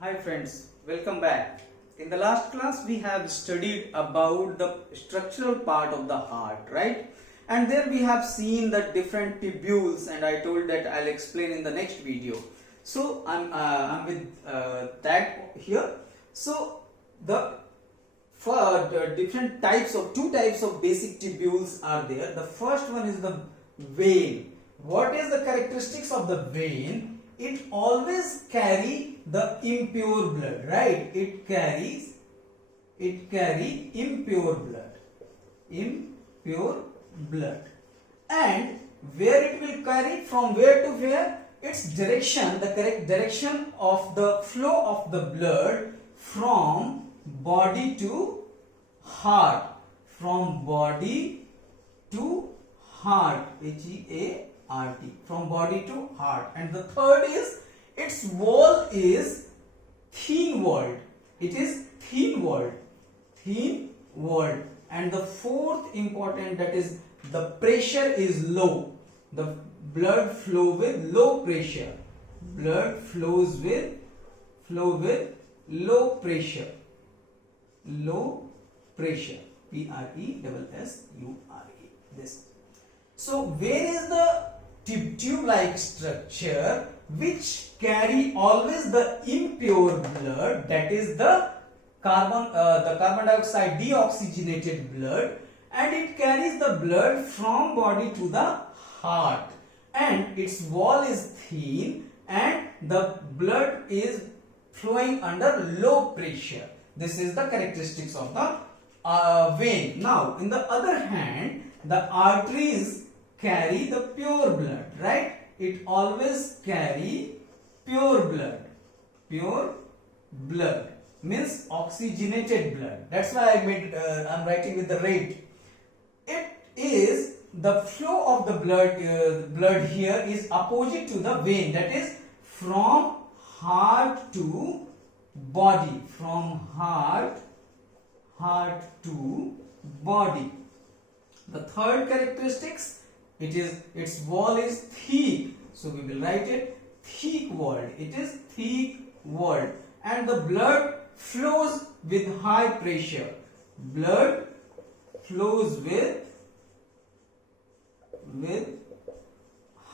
Hi friends, welcome back. In the last class we have studied about the structural part of the heart, right? And there we have seen the different tubules and I told that I'll explain in the next video. So I'm with that here. So the different types of two types of basic tubules are there. The first one is the vein. What is the characteristics of the vein? It always carry the impure blood, right? It carry impure blood. And where it will carry, from where to where? Its direction, the correct direction of the flow of the blood from body to heart, from body to heart, H-E-A-R-T, from body to heart. And the third is its wall is thin walled. It is thin walled. And the fourth important, that is the pressure is low. The blood flow with low pressure. Blood flows with low pressure. Low pressure. P-R-E-S-S-U-R-E. This. So where is the tube-like structure which carry always the impure blood, that is the carbon dioxide deoxygenated blood, and it carries the blood from body to the heart, and its wall is thin and the blood is flowing under low pressure. This is the characteristics of the vein. Now in the other hand, the arteries carry the pure blood, right? It always carry pure blood means oxygenated blood. That's why I'm writing with the red. It is the flow of the blood here is opposite to the vein, that is from heart to body, from heart to body. The third characteristics, its wall is thick, so we will write it thick walled. It is thick walled, and the blood flows with high pressure. Blood flows with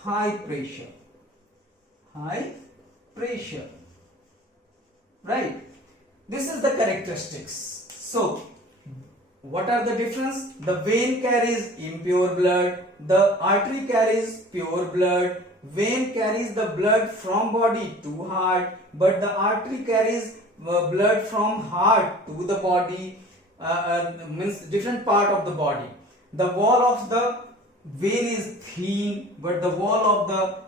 high pressure. Right? This is the characteristics. So what are the difference? The vein carries impure blood, the artery carries pure blood. Vein carries the blood from body to heart, but the artery carries blood from heart to the body, means different part of the body. The wall of the vein is thin, but the wall of the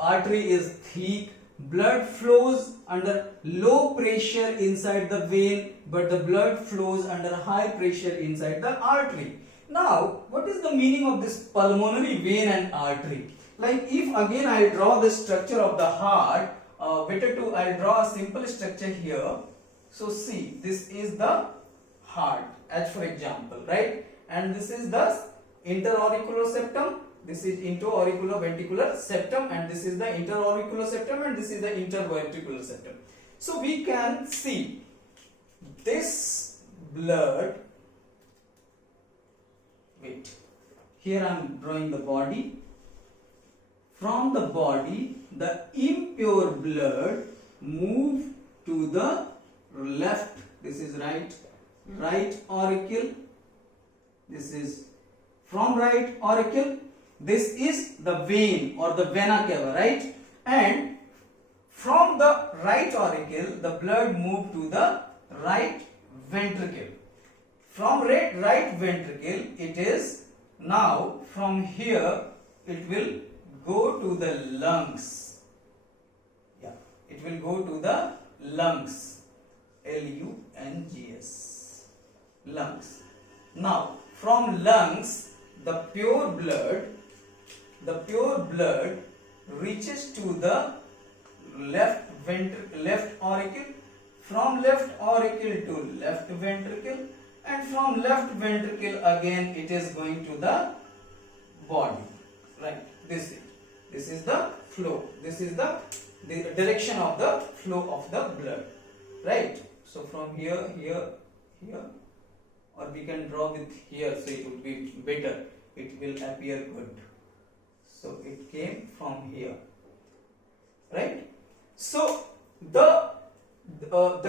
artery is thick. Blood flows under low pressure inside the vein, but the blood flows under high pressure inside the artery. Now, what is the meaning of this pulmonary vein and artery? Like if again I draw the structure of the heart, better to I draw a simple structure here. So see, this is the heart, as for example, right? And this is the interauricular septum. This is interauricular septum, and this is the interauricular septum, and this is the interventricular septum. So we can see this blood. Wait, here I am drawing the body. From the body, the impure blood move to the left. This is right auricle. This is from right auricle. This is the vein or the vena cava, right? And from the right auricle, the blood move to the right ventricle. From right ventricle, it is now from here it will go to the lungs. Yeah, it will go to the lungs. L-U-N-G-S. Lungs. Now, from lungs, the pure blood reaches to the left auricle. From left auricle to left ventricle, and from left ventricle again it is going to the body. Right? This is the flow. This is the direction of the flow of the blood. right? So from here, here, here, or we can draw with here, so it would be better, it will appear good. So it came from here, right? So the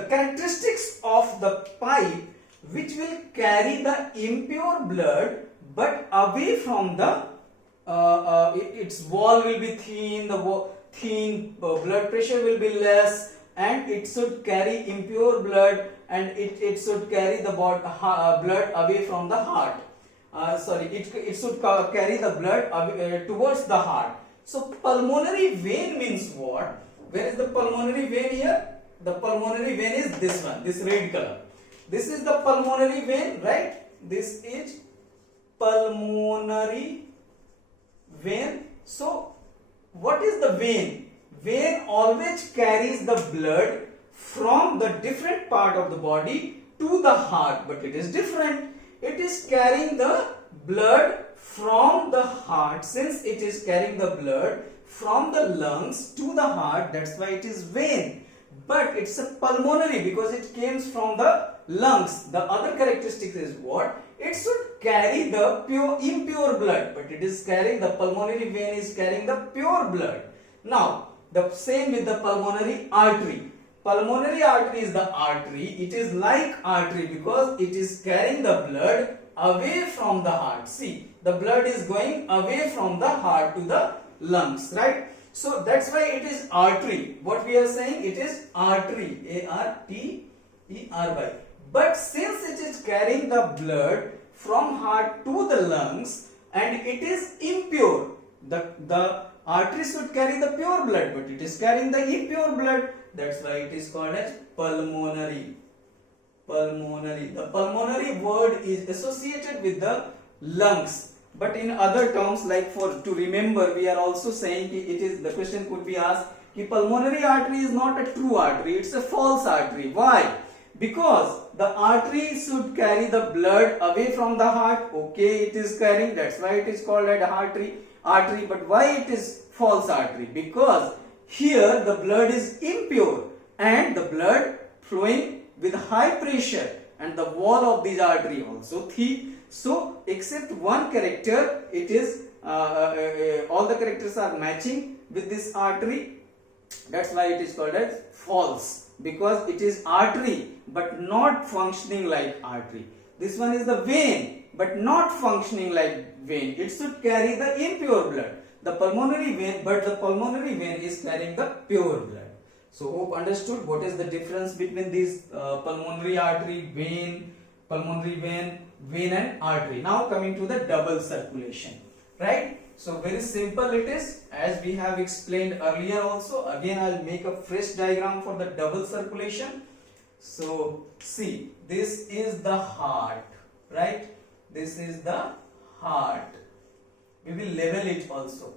characteristics of the pipe which will carry the impure blood but away from the its wall will be thin, blood pressure will be less, and it should carry impure blood, and it should carry the blood away from the heart. It should carry the blood away, towards the heart. So pulmonary vein means what? Where is the pulmonary vein here? The pulmonary vein is this one, this red color. This is the pulmonary vein, right? This is pulmonary vein. So what is the vein? Vein always carries the blood from the different part of the body to the heart, but it is different. It is carrying the blood from the heart. Since it is carrying the blood from the lungs to the heart, that's why it is vein. But it's a pulmonary because it comes from the lungs. The other characteristic is what? It should carry the impure blood, but it is carrying, the pulmonary vein is carrying the pure blood. Now the same with the pulmonary artery. Pulmonary artery is the artery. It is like artery because it is carrying the blood away from the heart. See, the blood is going away from the heart to the lungs, right? So that's why it is artery. What we are saying, it is artery, A-R-T-E-R-Y. But since it is carrying the blood from heart to the lungs and it is impure, the artery should carry the pure blood, but it is carrying the impure blood. That's why it is called as pulmonary. Pulmonary. The pulmonary word is associated with the lungs. But in other terms, like to remember, we are also saying it is, the question could be asked, pulmonary artery is not a true artery, it's a false artery. Why? Because the artery should carry the blood away from the heart. Okay, it is carrying, that's why it is called an artery. But why it is false artery? Because here the blood is impure and the blood flowing with high pressure, and the wall of this artery also thick. So except one character, it is all the characters are matching with this artery. That's why it is called as false, because it is artery but not functioning like artery. This one is the vein but not functioning like vein. It should carry the impure blood. The pulmonary vein, but the pulmonary vein is carrying the pure blood. So hope understood what is the difference between these pulmonary artery, vein, pulmonary vein, vein and artery. Now coming to the double circulation, right? So very simple it is, as we have explained earlier also. Again I will make a fresh diagram for the double circulation. So see, this is the heart, right? This is the heart. We will level it also.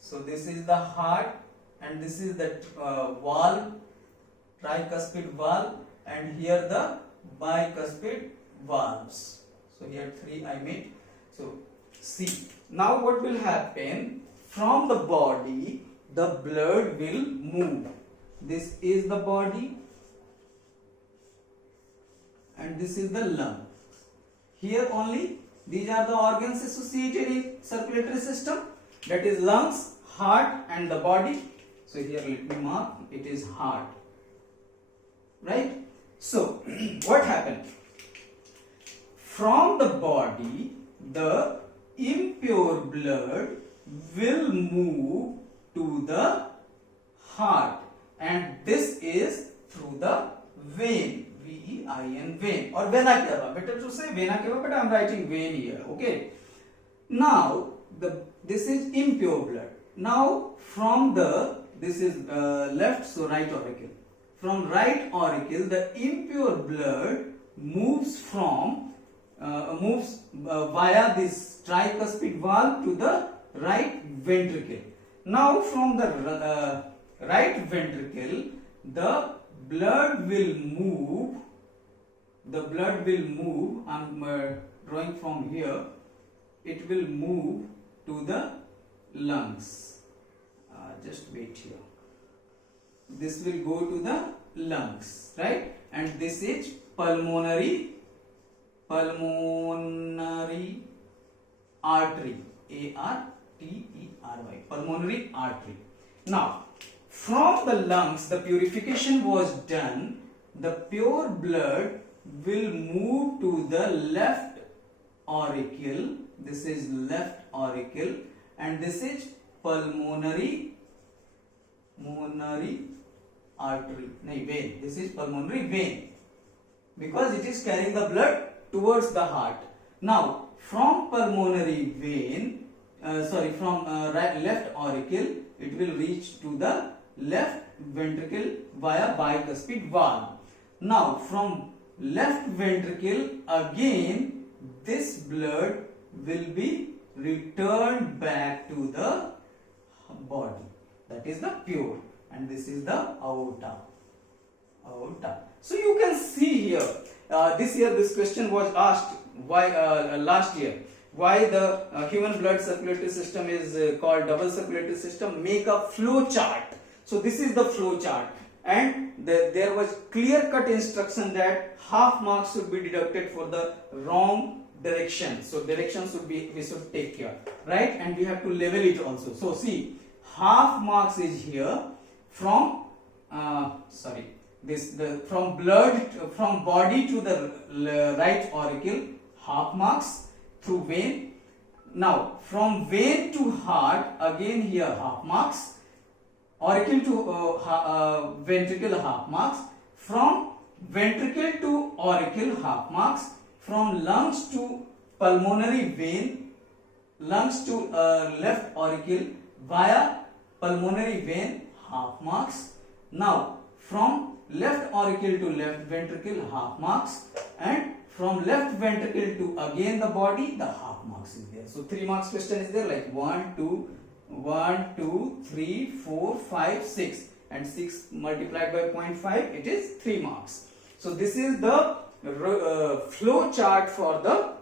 So this is the heart and this is the valve, tricuspid valve, and here the bicuspid valves. So here three I made. So see, now what will happen? From the body the blood will move. This is the body and this is the lung. Here only these are the organs associated in circulatory system, that is lungs, heart and the body. So here let me mark, it is heart, right? So what happened? From the body the impure blood will move to the heart, and this is through the vein, V-E-I-N, vein or vena cava. Better to say vena cava, but I am writing vein here. Okay. Now this is impure blood. Now from this is left, so right auricle. From right auricle the impure blood moves via this tricuspid valve to the right ventricle. Now from the right ventricle the blood will move. I am drawing from here. It will move to the lungs. Just wait here. this will go to the lungs, right? And this is pulmonary artery, artery, pulmonary artery. Now, from the lungs, the purification was done. The pure blood will move to the left auricle. This is left auricle, and this is pulmonary artery. No, vein. This is pulmonary vein, because it is carrying the blood towards the heart. Now, from pulmonary vein, from left auricle, it will reach to the left ventricle via bicuspid valve. Now, from left ventricle again, this blood will be returned back to the body. That is the pure, and this is the aorta. So you can see here, this year this question was asked, why last year, why the human blood circulatory system is called double circulatory system. Make a flow chart. So this is the flow chart, and there was clear cut instruction that half marks should be deducted for the wrong direction. So direction should be, we should take care, right? And we have to level it also. So see, half marks is here from from blood, from body to the right auricle, half marks through vein. Now from vein to heart, again here half marks. Auricle to ventricle, half marks. From ventricle to auricle, half marks. From lungs to pulmonary vein, lungs to left auricle via pulmonary vein, half marks. Now from left auricle to left ventricle, half marks, and from left ventricle to again the body, the half marks is there. So 3 marks question is there, like 1, 2, 3, 4, 5, 6, and 6 multiplied by 0.5, it is 3 marks. So this is the flow chart for the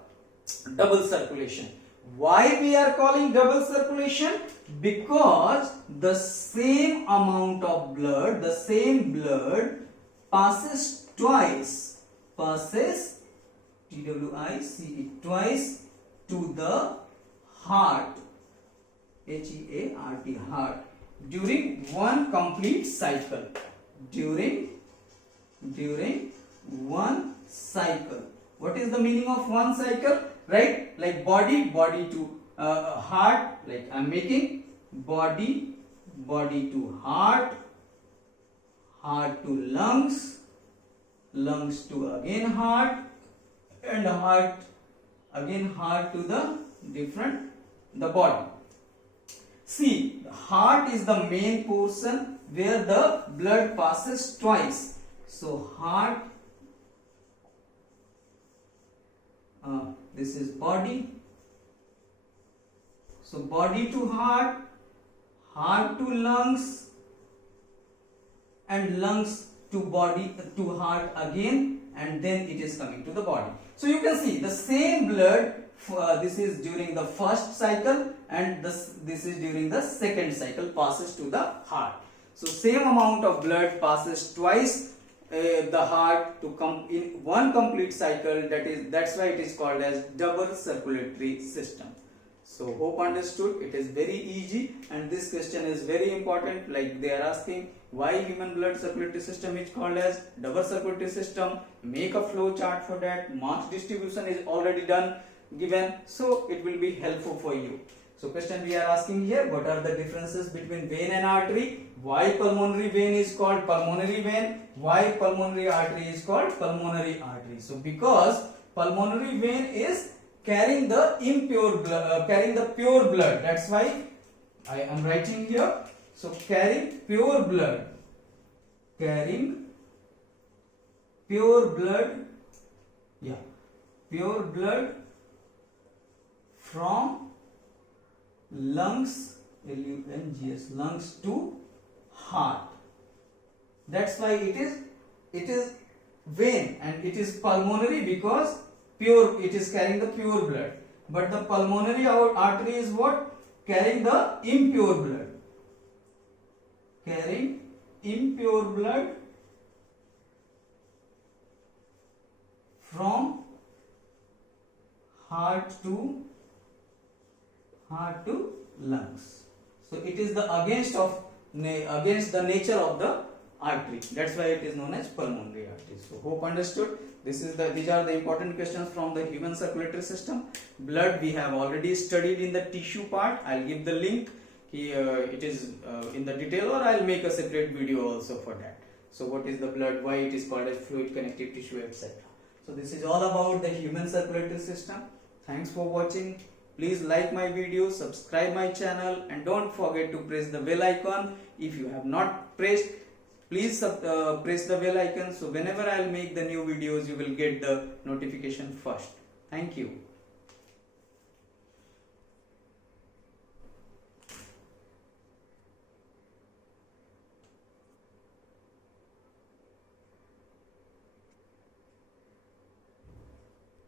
double circulation. Why we are calling double circulation? Because the same amount of blood, the same blood passes twice, T-W-I-C-E, twice to the heart, H-E-A-R-T, heart, during one complete cycle, during one cycle. What is the meaning of one cycle? Right? Like body to heart, like I am making body to heart, heart to lungs, lungs to again heart, and heart again heart to the body. See, the heart is the main portion where the blood passes twice. So heart, this is body. So body to heart, heart to lungs, and lungs to body to heart again, and then it is coming to the body. So you can see the same blood, this is during the first cycle, and this is during the second cycle, passes to the heart. So same amount of blood passes twice the heart to come in one complete cycle. That's why it is called as double circulatory system. So hope understood. It is very easy, and this question is very important. Like they are asking why human blood circulatory system is called as double circulatory system. Make a flow chart for that. Marks distribution is already done, given, so it will be helpful for you. So question we are asking here, what are the differences between vein and artery? Why pulmonary vein is called pulmonary vein? Why pulmonary artery is called pulmonary artery? So because pulmonary vein is carrying the impure blood, carrying the pure blood. That's why I am writing here. So carrying pure blood, carrying pure blood, pure blood from lungs, L-U-N-G-S, lungs to heart. That's why it is vein, and it is pulmonary because pure, it is carrying the pure blood. But the pulmonary artery is what? Carrying the impure blood. Carrying impure blood from heart to lungs. So it is the against the nature of the artery. That's why it is known as pulmonary artery. So hope understood. These are the important questions from the human circulatory system. Blood we have already studied in the tissue part. I'll give the link. It is in the detail, or I'll make a separate video also for that. So what is the blood, why it is called as fluid connective tissue, etc. So this is all about the human circulatory system. Thanks for watching. Please like my video, subscribe my channel, and don't forget to press the bell icon. If you have not pressed, please press the bell icon, so whenever I'll make the new videos, you will get the notification first. Thank you.